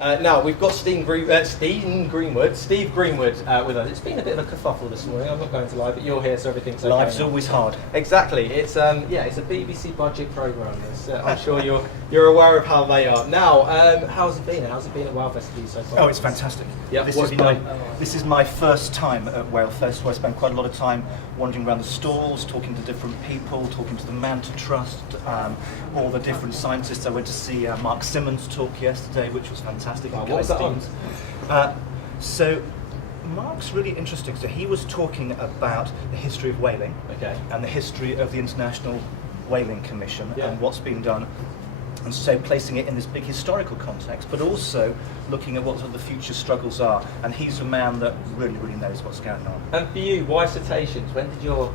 Now we've got Steve Greenwood with us. It's been a bit of a kerfuffle this morning, I'm not going to lie, but you're here, so everything's okay. Life's always hard. Exactly. It's it's a BBC budget programme. I'm sure you're aware of how they are. Now, how's it been? How's it been at WhaleFest for you so far? Oh, it's fantastic. Yeah. This is my first time at WhaleFest, where I spent quite a lot of time wandering around the stalls, talking to different people, talking to the Manta Trust, all the different scientists. I went to see Mark Simmons talk yesterday, which was fantastic. What was that on? So Mark's really interesting. So he was talking about the history of whaling, and the history of the International Whaling Commission, and what's been done, and so placing it in this big historical context, but also looking at what the future struggles are. And he's a man that really knows what's going on. And for you, why cetaceans? When did your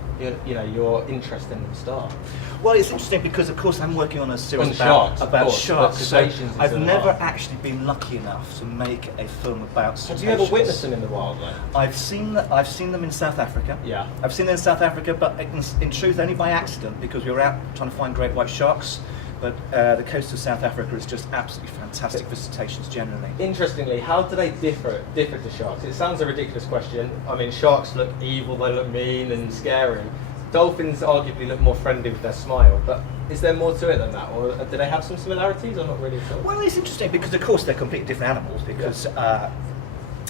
interest in them start? Well, it's interesting because, of course, I'm working on a series about sharks. So I've never actually been lucky enough to make a film about cetaceans. Have you ever witnessed them in the wild, though? I've seen them in South Africa. Yeah. I've seen them in South Africa, but in truth, only by accident, because we were out trying to find great white sharks. But the coast of South Africa is just absolutely fantastic for cetaceans generally. Interestingly, how do they differ to sharks? It sounds a ridiculous question. I mean, sharks look evil, they look mean and scary. Dolphins arguably look more friendly with their smile, but is there more to it than that, or do they have some similarities, or not really at all? Well, it's interesting because, of course, they're completely different animals, because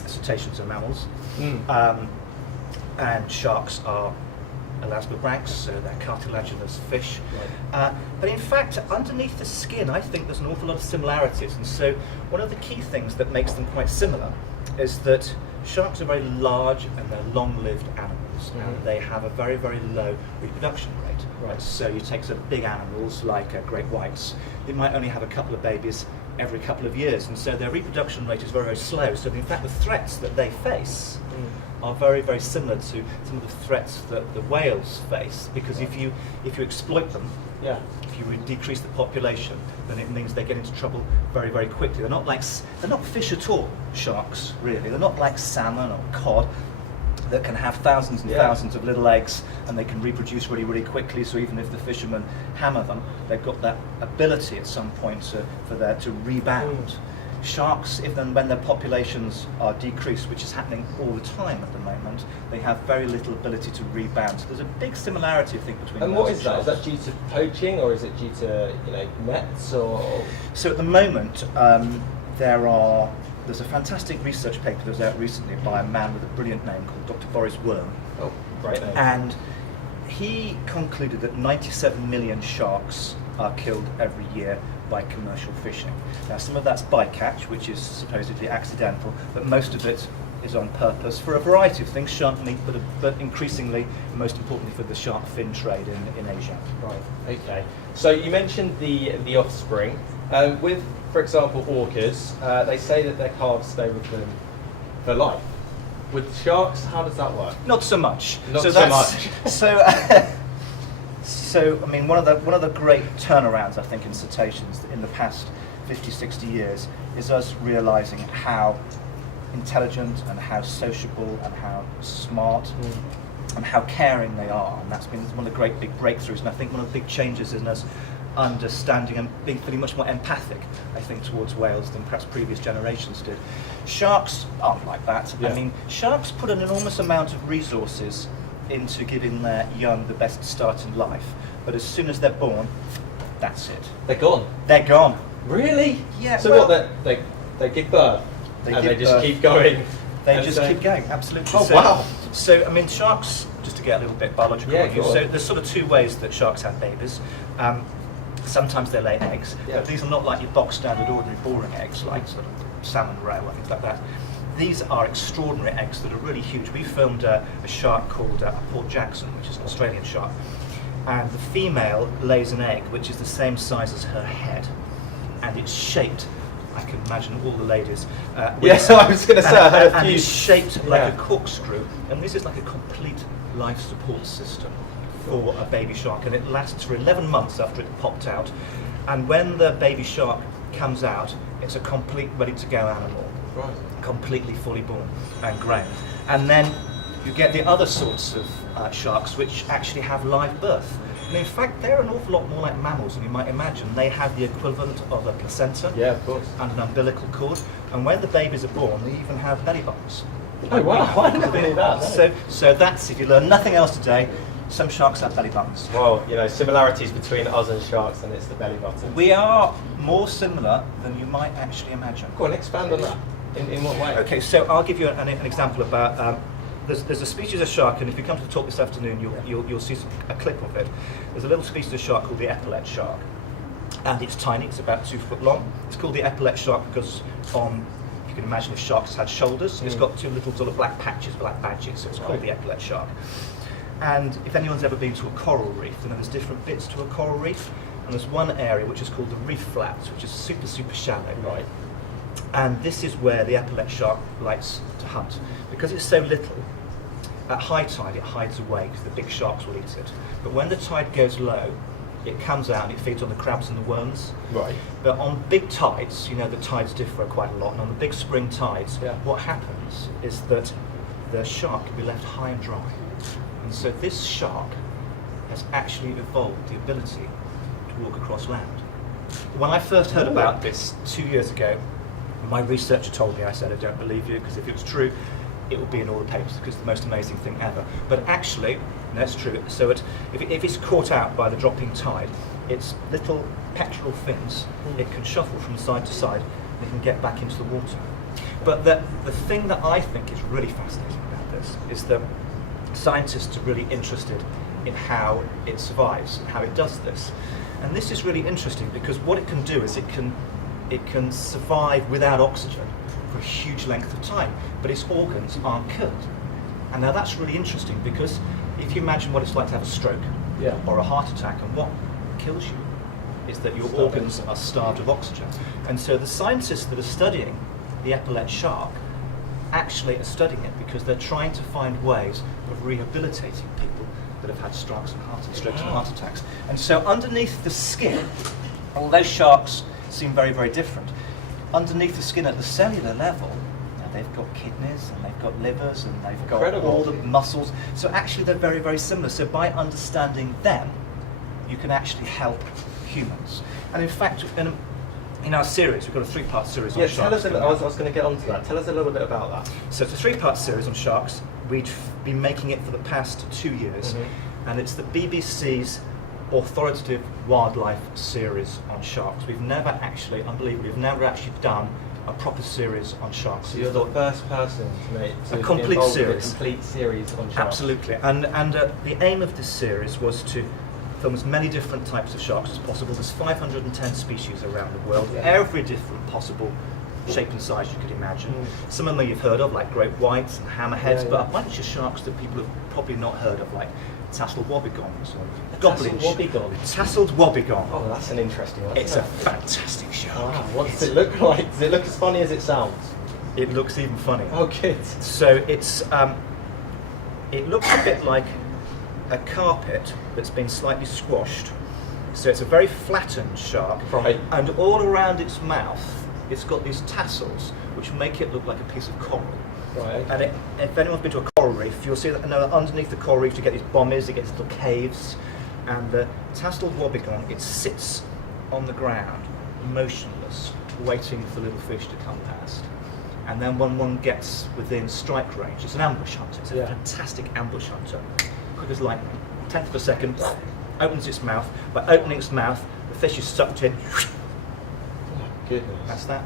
cetaceans are mammals, and sharks are elasmobranchs, so they're cartilaginous fish. Right. But in fact, underneath the skin, I think there's an awful lot of similarities, and so one of the key things that makes them quite similar is that sharks are very large and they're long-lived animals, and they have a very low reproduction rate. Right. So you take sort of big animals like great whites, they might only have a couple of babies every couple of years, and so their reproduction rate is very slow. So in fact, the threats that they face are very similar to some of the threats that the whales face, because if you exploit them, if you decrease the population, then it means they get into trouble very quickly. They're not fish at all, sharks, really. They're not like salmon or cod that can have thousands and thousands of little eggs, and they can reproduce really quickly, so even if the fishermen hammer them, they've got that ability at some point to rebound. Sharks, when their populations are decreased, which is happening all the time at the moment, they have very little ability to rebound. So there's a big similarity, I think, between. And what is that? Is that due to poaching, or is it due to nets, or? So at the moment, there's a fantastic research paper that was out recently by a man with a brilliant name called Dr. Boris Worm. Oh, great name. And he concluded that 97 million sharks are killed every year by commercial fishing. Now, some of that's bycatch, which is supposedly accidental, but most of it is on purpose for a variety of things, shark meat, but increasingly, most importantly, for the shark fin trade in Asia. Right, okay. So you mentioned the offspring. With, for example, orcas, they say that their calves stay with them for life. With sharks, how does that work? Not so much. Not so much. So, I mean, one of the great turnarounds, I think, in cetaceans in the past 50, 60 years is us realising how intelligent and how sociable and how smart and how caring they are. And that's been one of the great big breakthroughs. And I think one of the big changes in us understanding and feeling much more empathic, I think, towards whales than perhaps previous generations did. Sharks aren't like that. I mean, sharks put an enormous amount of resources into giving their young the best start in life, but as soon as they're born, that's it. They're gone. They're gone. Really? Yeah. So what? They give birth, they just keep going. They just keep going. Absolutely. Oh, wow. So I mean, sharks. Just to get a little bit biological. So there's sort of two ways that sharks have babies. Sometimes they lay eggs, but these are not like your box standard ordinary boring eggs like sort of salmon roe or things like that. These are extraordinary eggs that are really huge. We filmed a shark called Port Jackson, which is an Australian shark, and the female lays an egg which is the same size as her head, and it's shaped, I can imagine all the ladies. Yes, I was going to say, I had a few. And it's shaped like a corkscrew, and this is like a complete life support system for a baby shark, and it lasts for 11 months after it popped out, and when the baby shark comes out, it's a complete ready-to-go animal. Right. Completely fully born and grown. And then you get the other sorts of sharks which actually have live birth. And in fact, they're an awful lot more like mammals than you might imagine. They have the equivalent of a placenta Yeah, of course. and an umbilical cord. And when the babies are born, they even have belly buttons. Oh wow, I never knew that. So that's, if you learn nothing else today, some sharks have belly buttons. Well, you know, similarities between us and sharks, and it's the belly button. We are more similar than you might actually imagine. Go on, expand on that. In what way? Okay, so I'll give you an example about. There's a species of shark, and if you come to the talk this afternoon, you'll see a clip of it. There's a little species of shark called the Epaulette Shark, and it's tiny. It's about 2 foot long. It's called the Epaulette Shark because you can imagine if sharks had shoulders, it's got 2 little sort of black patches, black badges. So it's called the Epaulette Shark. And if anyone's ever been to a coral reef, then there's different bits to a coral reef, and there's one area which is called the reef flats, which is super, super shallow. Right. And this is where the Epaulette shark likes to hunt. Because it's so little, at high tide it hides away because the big sharks will eat it. But when the tide goes low, it comes out and it feeds on the crabs and the worms. Right. But on big tides, you know, the tides differ quite a lot, and on the big spring tides, Yeah. what happens is that the shark can be left high and dry. And so this shark has actually evolved the ability to walk across land. When I first heard about this 2 years ago, my researcher told me, I said, I don't believe you, because if it was true, it would be in all the papers, because it's the most amazing thing ever. But actually, that's true. So if it's caught out by the dropping tide, its little pectoral fins, it can shuffle from side to side, and it can get back into the water. But the thing that I think is really fascinating about this is that scientists are really interested in how it survives and how it does this. And this is really interesting because what it can do is it can survive without oxygen for a huge length of time, but its organs aren't killed. And now that's really interesting because if you imagine what it's like to have a stroke or a heart attack, and what kills you is that your organs are starved of oxygen. And so the scientists that are studying the Epaulette shark actually are studying it because they're trying to find ways of rehabilitating people that have had strokes and heart attacks. And so underneath the skin, although sharks seem very, very different, underneath the skin at the cellular level, they've got kidneys and they've got livers and they've got all the muscles. So actually they're very, very similar. So by understanding them, you can actually help humans. And in fact, in our series, we've got a 3-part series on sharks. Tell us I was going to get onto that. Tell us a little bit about that. So it's a 3-part series on sharks. We've been making it for the past 2 years, and it's the BBC's authoritative wildlife series on sharks. We've never actually, unbelievably, we've never actually done a proper series on sharks. So you're the first person to make a complete series. A complete series on sharks. Absolutely. And the aim of this series was to film as many different types of sharks as possible. There's 510 species around the world, every different possible shape and size you could imagine. Some of them you've heard of, like great whites and hammerheads, but a bunch of sharks that people have probably not heard of, like tasseled wobbegons or goblin tasseled wobbegong. Oh, that's an interesting one. It's a fantastic shark. Wow. What does it look like? Does it look as funny as it sounds? It looks even funnier. Oh, good. So it looks a bit like a carpet that's been slightly squashed. So it's a very flattened shark, Right. and all around its mouth it's got these tassels which make it look like a piece of coral. Right. And if anyone's been to a coral reef, you'll see that underneath the coral reef you get these bommies, you get these little caves, and the tasseled wobbegong, it sits on the ground, motionless, waiting for little fish to come past. And then when one gets within strike range, it's an ambush hunter. It's a fantastic ambush hunter. Quick as lightning, 10th of a second, opens its mouth. By opening its mouth, the fish is sucked in. Oh, goodness. That's that.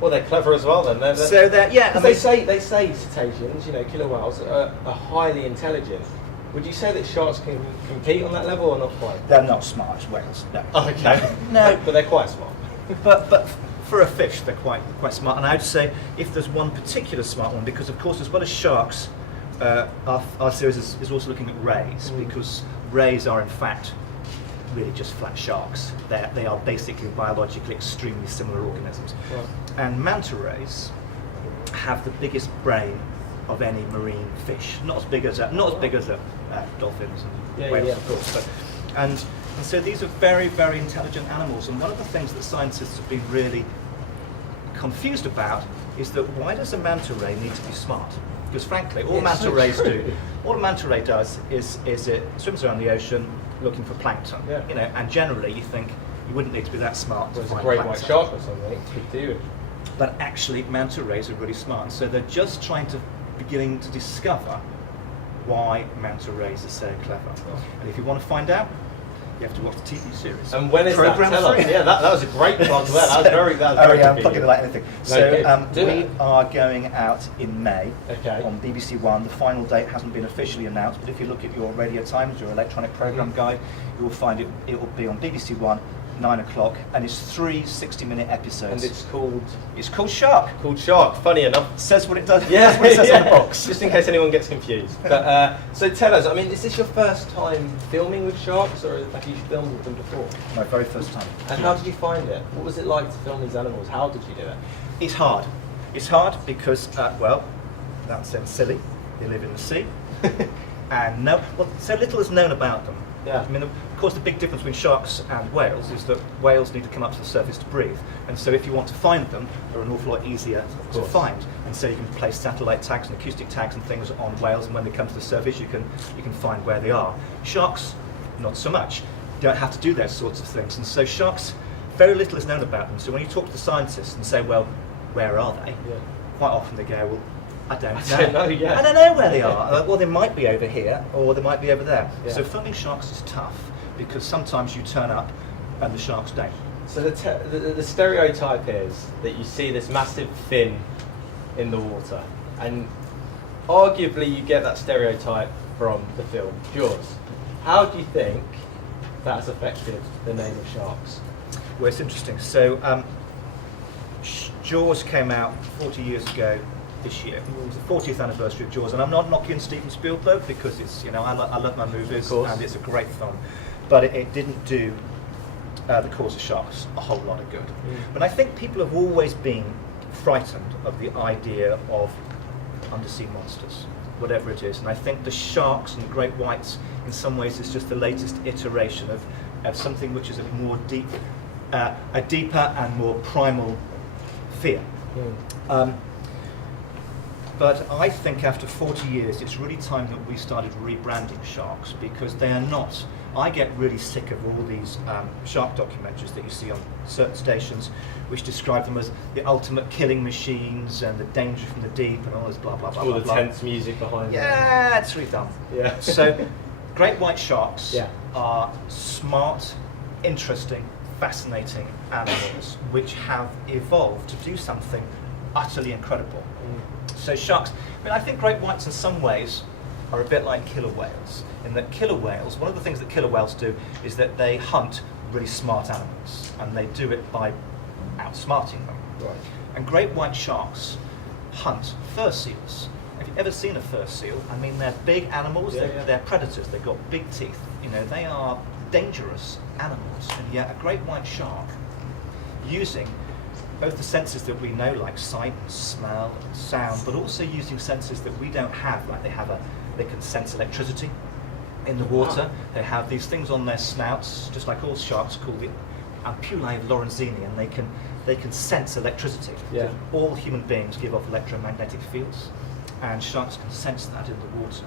Well, they're clever as well then. So they're, yeah. I mean, they say cetaceans, killer whales, are highly intelligent. Would you say that sharks can compete on that level or not quite? they're not smart as whales. No. Oh, okay. No. But they're quite smart. But for a fish, they're quite smart. And I would say if there's one particular smart one, because of course, as well as sharks, our series is also looking at rays, because rays are in fact really just flat sharks. They are basically biologically extremely similar organisms. Right. And manta rays have the biggest brain of any marine fish. Not as big as dolphins and whales, of course. But, and so these are very, very intelligent animals. And one of the things that scientists have been really confused about is that why does a manta ray need to be smart? Because frankly, all a manta ray does is it swims around the ocean, looking for plankton. Yeah. You know, and generally you think you wouldn't need to be that smart to There's a find great plankton. white shark or something. Could do it. But actually, manta rays are really smart. So they're just beginning to discover why manta rays are so clever. And if you want to find out, you have to watch the TV series. And when is Program that? Tell us. 3. Yeah, that was a great plug there. That was very I'm convenient. plugging it like anything. No, So do we it. are going out in May Okay. on BBC One. The final date hasn't been officially announced, but if you look at your Radio Times, your electronic program guide, you will find it will be on BBC One, 9 o'clock, and it's 3 60-minute episodes. And It's called Shark. called Shark. Funny enough. Says what it does. Yeah, That's what it says on the yeah. box. Just in case anyone gets confused. But so tell us. I mean, is this your first time filming with sharks, or have you filmed with them before? My very first time. And how did you find it? What was it like to film these animals? How did you do it? It's hard. It's hard because, well, that sounds silly. They live in the sea, and so little is known about them. Yeah. I mean, of course, the big difference between sharks and whales is that whales need to come up to the surface to breathe, and so if you want to find them, they're an awful lot easier to course. find. And so you can place satellite tags and acoustic tags and things on whales, and when they come to the surface, you can find where they are. Sharks, not so much. You don't have to do those sorts of things, and so sharks, very little is known about them. So when you talk to the scientists and say, well, where are they? Yeah. Quite often they go, well, I don't know, yeah. I don't know where they are. Well, they might be over here, or they might be over there. Yeah. So filming sharks is tough, because sometimes you turn up and the sharks don't. So the stereotype is that you see this massive fin in the water, and arguably you get that stereotype from the film Jaws. How do you think that has affected the name of sharks? Well, it's interesting. So Jaws came out 40 years ago this year. It was the 40th anniversary of Jaws, and I'm not knocking Steven Spielberg because it's, I love my movies and it's a great film, but it didn't do the cause of sharks a whole lot of good. But I think people have always been frightened of the idea of undersea monsters, whatever it is, and I think the sharks and the great whites in some ways is just the latest iteration of something which is a deeper and more primal fear. But I think after 40 years, it's really time that we started rebranding sharks, because they are not. I get really sick of all these shark documentaries that you see on certain stations, which describe them as the ultimate killing machines and the danger from the deep and all this blah blah blah. All blah, the blah. tense music behind it. Yeah, it's really dumb. Yeah. So, great white sharks Yeah. are smart, interesting, fascinating animals which have evolved to do something utterly incredible. So sharks, I think great whites in some ways are a bit like killer whales, in that killer whales, one of the things that killer whales do is that they hunt really smart animals, and they do it by outsmarting them. Right. And great white sharks hunt fur seals. Have you ever seen a fur seal? I mean, they're big animals, they're predators, they've got big teeth. They are dangerous animals, and yet a great white shark, using both the senses that we know, like sight, smell, sound, but also using senses that we don't have, like they can sense electricity in the water. Wow. They have these things on their snouts, just like all sharks, called the ampullae of Lorenzini, and they can sense electricity. Yeah. So all human beings give off electromagnetic fields, and sharks can sense that in the water.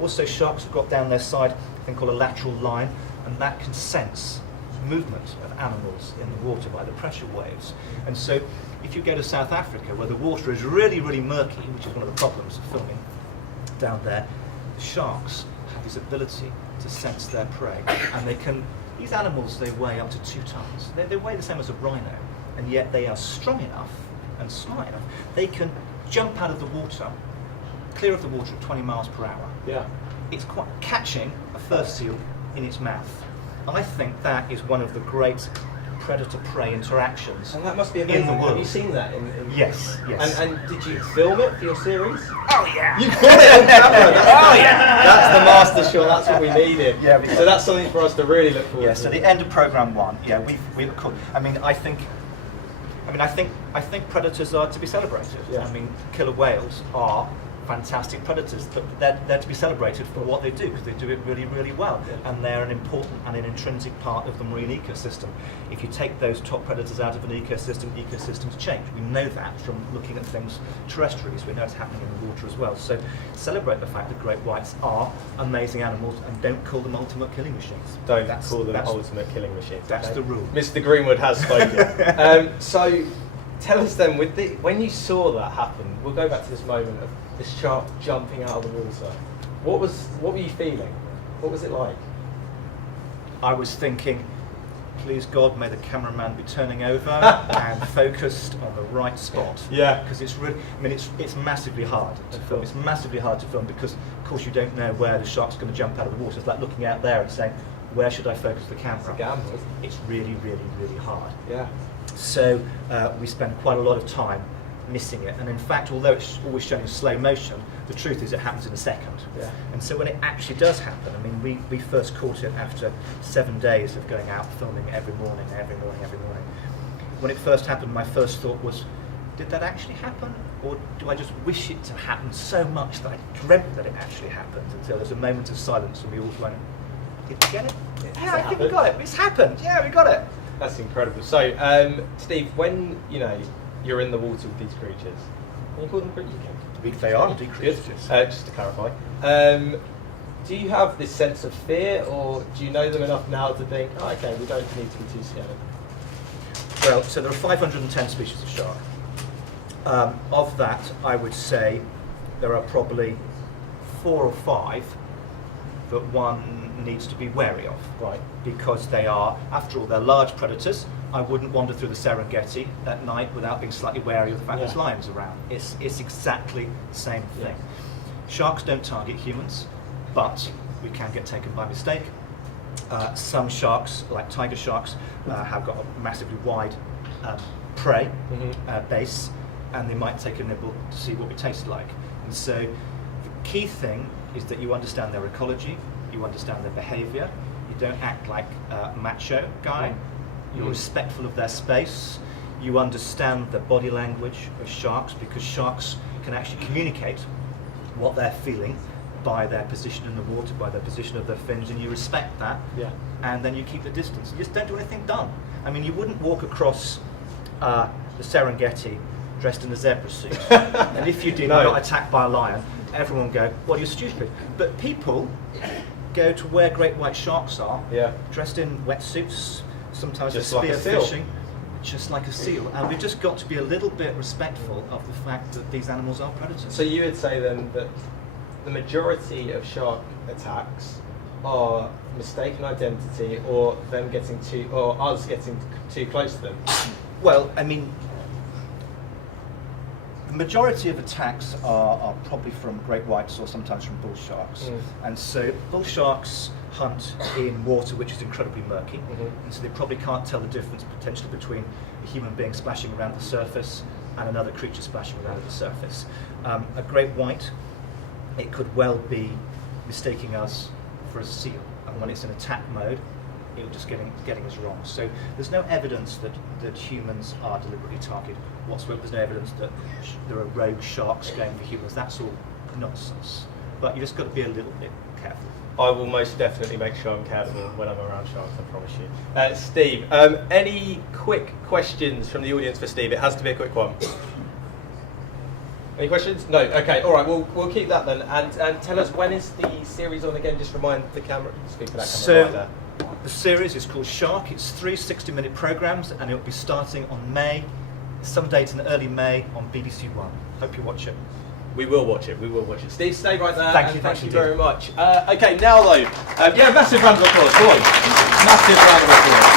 Also, sharks have got down their side a thing called a lateral line, and that can sense movement of animals in the water by the pressure waves. And so if you go to South Africa, where the water is really, really murky, which is one of the problems of filming down there, the sharks have this ability to sense their prey. And these animals, they weigh up to 2 tons. They weigh the same as a rhino, and yet they are strong enough and smart enough. They can jump out of the water, clear of the water at 20 miles per hour. Yeah. It's quite catching a fur seal in its mouth. I think that is one of the great predator-prey interactions And that must be in amazing. the world. Have you seen that? Yes. And did you film it for your series? Oh yeah. You got it on camera. Oh yeah. That's the master shot. That's what we needed. Yeah, So that's something for us to really look forward Yeah. to. So the end of program 1. Yeah, we've cool. I think predators are to be celebrated. Yeah. Killer whales are fantastic predators, but they're to be celebrated for what they do, because they do it really, really well, and they're an important and an intrinsic part of the marine ecosystem. If you take those top predators out of an ecosystem, ecosystems change. We know that from looking at things terrestrially, we know it's happening in the water as well. So celebrate the fact that great whites are amazing animals, and don't call them ultimate killing machines. Don't call them ultimate killing machines. That's the rule. Mr. Greenwood has spoken. So tell us then, when you saw that happen, we'll go back to this moment of the shark jumping out of the water. What were you feeling? What was it like? I was thinking, please God, may the cameraman be turning over and focused on the right spot. Yeah. Because it's really, it's massively hard to film. It's massively hard to film because, of course, you don't know where the shark's going to jump out of the water. It's like looking out there and saying, where should I focus the camera? It's a gamble, isn't it? It's really, really, really hard. Yeah. So we spend quite a lot of time missing it, and in fact, although it's always shown in slow motion, the truth is it happens in a second. Yeah. And so when it actually does happen, I mean, we first caught it after 7 days of going out filming every morning. When it first happened, my first thought was, did that actually happen, or do I just wish it to happen so much that I dreamt that it actually happened? Until there's a moment of silence, and we all went, did we get it? Yeah, I think we got it. It's happened. Yeah, we got it. That's incredible. So, Steve, when you're in the water with these creatures, you call them creatures? They are creatures. Just to clarify, do you have this sense of fear, or do you know them enough now to think, oh, okay, we don't need to be too scared? Well, so there are 510 species of shark. Of that, I would say there are probably 4 or 5 that one needs to be wary of. Right. Because they are, after all, they're large predators. I wouldn't wander through the Serengeti at night without being slightly wary of the fact there's lions around. It's exactly the same thing. Sharks don't target humans, but we can get taken by mistake. Some sharks, like tiger sharks, have got a massively wide prey base, and they might take a nibble to see what we taste like. And so the key thing is that you understand their ecology, you understand their behaviour, you don't act like a macho guy, you're respectful of their space, you understand the body language of sharks, because sharks can actually communicate what they're feeling by their position in the water, by their position of their fins, and you respect that, and then you keep the distance. You just don't do anything dumb. I mean, you wouldn't walk across the Serengeti dressed in a zebra suit, and if you did, you got attacked by a lion, everyone would go, well, you're stupid. But people go to where great white sharks are, dressed in wetsuits, sometimes just spear like a seal. fishing, just like a seal. And we've just got to be a little bit respectful of the fact that these animals are predators. So you would say then that the majority of shark attacks are mistaken identity, or them getting or us getting too close to them? Well, I mean, the majority of attacks are probably from great whites or sometimes from bull sharks. And so bull sharks hunt in water which is incredibly murky, and so they probably can't tell the difference potentially between a human being splashing around at the surface and another creature splashing around at the surface. A great white, it could well be mistaking us for a seal, and when it's in attack mode, it'll just getting us wrong. So there's no evidence that humans are deliberately targeted whatsoever. There's no evidence that there are rogue sharks going for humans. That's all nonsense. But you just got to be a little bit careful. I will most definitely make sure I'm careful when I'm around sharks, I promise you. Steve, any quick questions from the audience for Steve? It has to be a quick one. Any questions? No. Okay. All right. We'll keep that then. And tell us, when is the series on again? Just remind the camera. Speak for that camera right there. The series is called Shark. It's 3 60-minute programmes, and it'll be starting on May, some date in early May on BBC One. Hope you watch it. We will watch it. We will watch it. Steve, stay right there. Thank you very much. Okay, now though, massive round of applause. Go on. Massive round of applause.